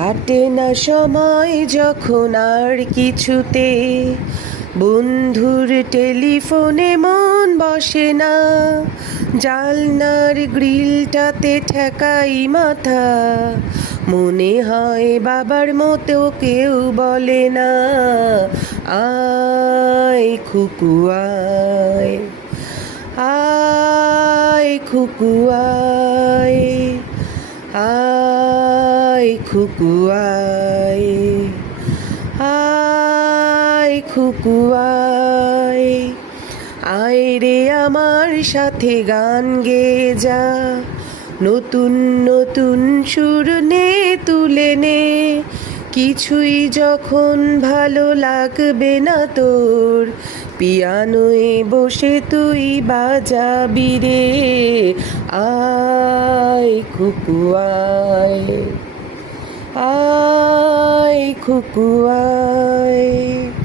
কাটে না সময় যখন আর কিছুতে, বন্ধুর টেলিফোনে মন বসে না, জানলার গ্রিলটাতে ঠেকাই মাথা, মনে হয় বাবার মতো কেউ বলে না, আয় খুকু আয়, আয় খুকু আয়, আয় খুকু আয়, আয় খুকু আয়, আয় রে আমার সাথে গান গেয়ে যা, নতুন নতুন সুর নে তুলে নে, কিছুই যখন ভালো লাগবে না তোর, পিয়ানোয় বসে তুই বাজাবি রে, আয় খুকু আয়, আয় খুকু আয়।